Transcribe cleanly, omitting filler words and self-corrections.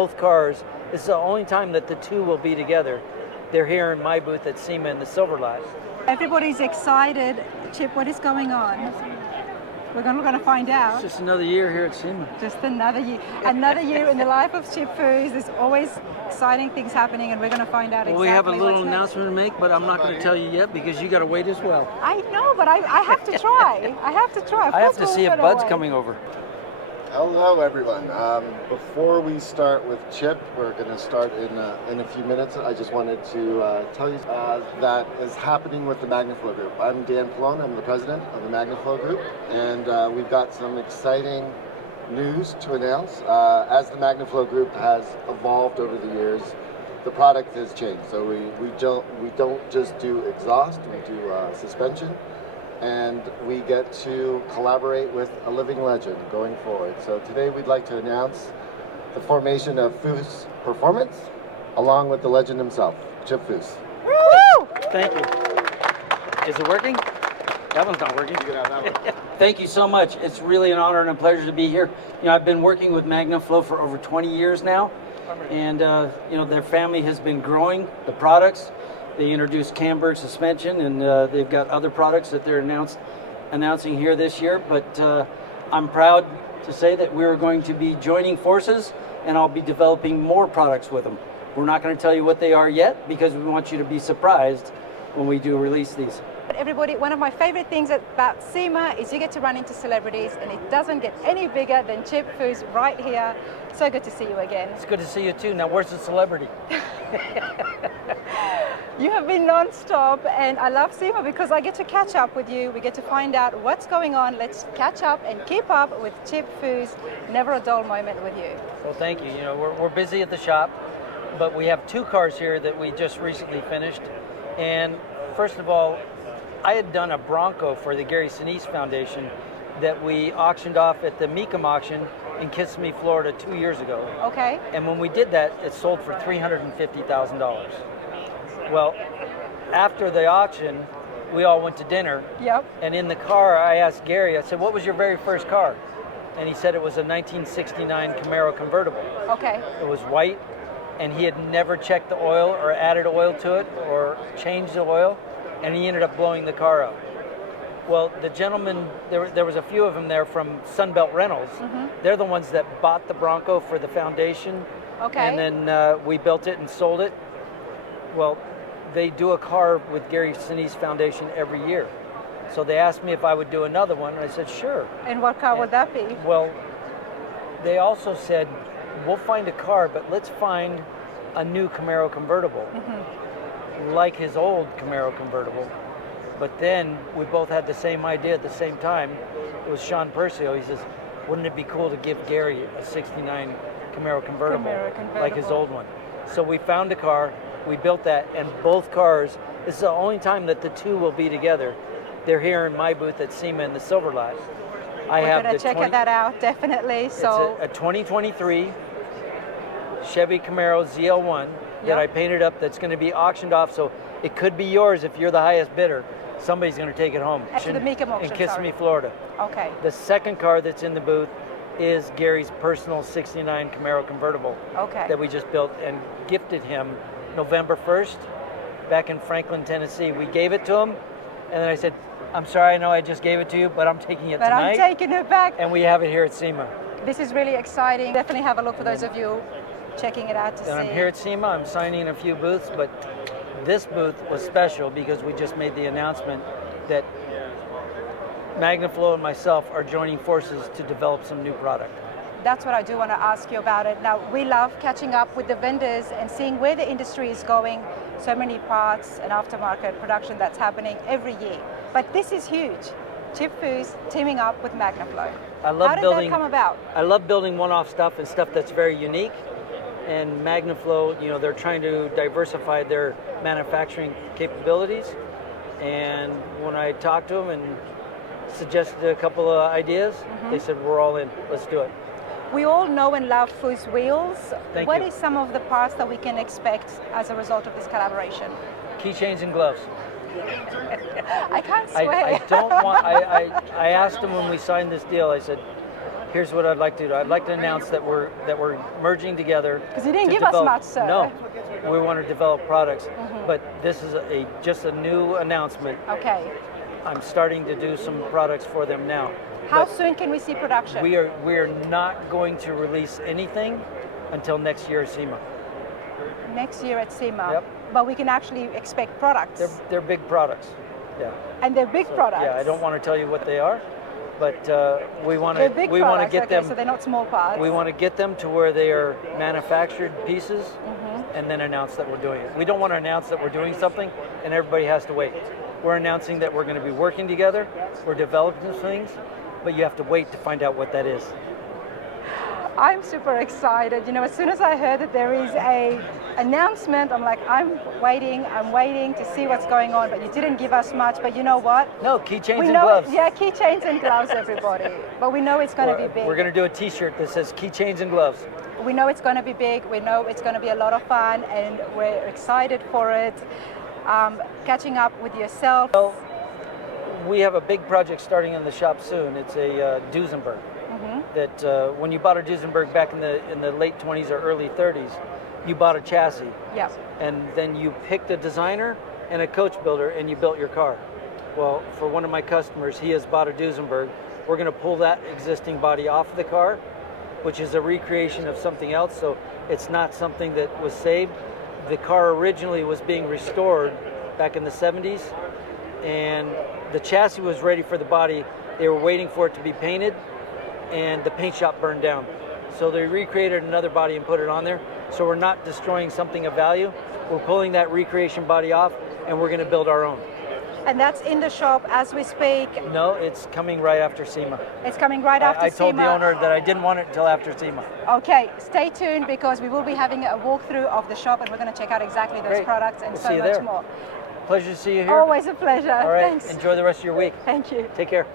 Both cars, this is the only time that the two will be together. They're here in my booth at SEMA in the Silver Lot. Everybody's excited. Chip, what is going on? We're going to find out. It's just another year here at SEMA. Just another year. Another year in the life of Chip Foose. There's always exciting things happening, and we're going to find out exactly Well, we have a little what's announcement to make, but I'm not going to tell you yet because you got to wait as well. I know, but I have to try. I have to try. I have to see if Bud's coming over. Hello, everyone. Before we start with Chip, we're going to start in a few minutes. I just wanted to tell you that is happening with the MagnaFlow Group. I'm Dan Pallone. I'm the president of the MagnaFlow Group, and we've got some exciting news to announce. As the MagnaFlow Group has evolved over the years, the product has changed. So we don't just do exhaust, we do suspension. And we get to collaborate with a living legend going forward. So today we'd like to announce the formation of Foose Performance, along with the legend himself, Chip Foose. Woo! Thank you. Is it working? That one's not working. You can have that one. Thank you so much. It's really an honor and a pleasure to be here. You know, I've been working with MagnaFlow for over 20 years now, and you know, their family has been growing the products. They introduced camber suspension, and they've got other products that they're announcing here this year. But I'm proud to say that we're going to be joining forces, and I'll be developing more products with them. We're not going to tell you what they are yet because we want you to be surprised when we do release these. But everybody, one of my favorite things about SEMA is you get to run into celebrities, and it doesn't get any bigger than Chip Foose right here. So good to see you again. It's good to see you too. Now, where's the celebrity? You have been non-stop, and I love SEMA because I get to catch up with you. We get to find out what's going on. Let's catch up and keep up with Chip Foose. Never a dull moment with you. Well, thank you. You know, we're busy at the shop, but we have two cars here that we just recently finished. And first of all, I had done a Bronco for the Gary Snead Foundation that we auctioned off at the Mecum Auction in Kissimmee, Florida 2 years ago. Okay. And when we did that, it sold for $350,000. Well, after the auction, we all went to dinner. Yep. And in the car, I asked Gary, I said, what was your very first car? And he said it was a 1969 Camaro convertible. Okay. It was white, and he had never checked the oil or added oil to it or changed the oil, and he ended up blowing the car up. Well, the gentleman, there was a few of them there from Sunbelt Rentals. Mm-hmm. They're the ones that bought the Bronco for the foundation. Okay. And then we built it and sold it. Well, they do a car with Gary Snead's foundation every year. So they asked me if I would do another one, and I said, sure. And what car would that be? Well, they also said, we'll find a car, but let's find a new Camaro convertible, like his old Camaro convertible. But then we both had the same idea at the same time. It was Sean Persio. He says, wouldn't it be cool to give Gary a 69 Camaro convertible, like his old one? So we found a car, we built that, and both cars, this is the only time that the two will be together. They're here in my booth at SEMA in the Silver Lot. We're going to check that out, definitely. So it's a 2023 Chevy Camaro ZL1 that I painted up that's going to be auctioned off, so it could be yours if you're the highest bidder. Somebody's going to take it home. At the Mecum Auction, in Kissimmee, Florida. Okay. The second car that's in the booth is Gary's personal 69 Camaro convertible that we just built and gifted him November 1st back in Franklin, Tennessee. We gave it to him, and then I said, I'm sorry, I know I just gave it to you, but I'm taking it tonight. But I'm taking it back. And we have it here at SEMA. This is really exciting. Definitely have a look for those of you checking it out to see. And I'm here at SEMA. I'm signing a few booths, but this booth was special because we just made the announcement that MagnaFlow and myself are joining forces to develop some new product. That's what I do want to ask you about it. Now, we love catching up with the vendors and seeing where the industry is going. So many parts and aftermarket production that's happening every year. But this is huge. Chip Foose teaming up with MagnaFlow. I love How did building, that come about? I love building one-off stuff and stuff that's very unique. And MagnaFlow, you know, they're trying to diversify their manufacturing capabilities. And when I talked to them and suggested a couple of ideas, they said, we're all in, let's do it. We all know and love Foose wheels. What you. is some of the parts that we can expect as a result of this collaboration? Keychains and gloves. I can't swear. I don't want, I asked them when we signed this deal, I said, Here's what I'd like to do. I'd like to announce that we're merging together. Because you didn't to give us develop- much, sir. No, we want to develop products, but this is just a new announcement. Okay. I'm starting to do some products for them now. How But soon can we see production? we are not going to release anything until next year at SEMA. Next year at SEMA. Yep. But we can actually expect products. They're big products. Yeah. And they're big So, products. Yeah, I don't want to tell you what they are, but we want They're to big we want to products, get okay, them. so they're not small parts. We want to get them to where they are manufactured pieces, and then announce that we're doing it. We don't want to announce that we're doing something and everybody has to wait. We're announcing that we're going to be working together. We're developing things, but you have to wait to find out what that is. I'm super excited. You know, as soon as I heard that there is a announcement, I'm like, I'm waiting to see what's going on, but you didn't give us much, but you know what? No, keychains We and know, gloves. yeah, keychains and gloves, everybody. But we know it's going to be big. We're going to do a T-shirt that says keychains and gloves. We know it's going to be big. We know it's going to be a lot of fun, and we're excited for it. Catching up with yourself. Well, we have a big project starting in the shop soon. It's a Duesenberg. That when you bought a Duesenberg back in the late 20s or early 30s, you bought a chassis. Yeah. And then you picked a designer and a coach builder and you built your car. Well, for one of my customers, he has bought a Duesenberg. We're going to pull that existing body off the car, which is a recreation of something else, so it's not something that was saved. The car originally was being restored back in the 70s, and the chassis was ready for the body. They were waiting for it to be painted, and the paint shop burned down. So they recreated another body and put it on there. So we're not destroying something of value. We're pulling that recreation body off, and we're going to build our own. And that's in the shop as we speak. No, it's coming right after SEMA. It's coming right after I told SEMA. the owner that I didn't want it until after SEMA. Okay, stay tuned because we will be having a walkthrough of the shop and we're going to check out exactly those Great. products and We'll so see you much there. more. Pleasure to see you here. Always a pleasure. All right, Thanks. enjoy the rest of your week. Thank you. Take care.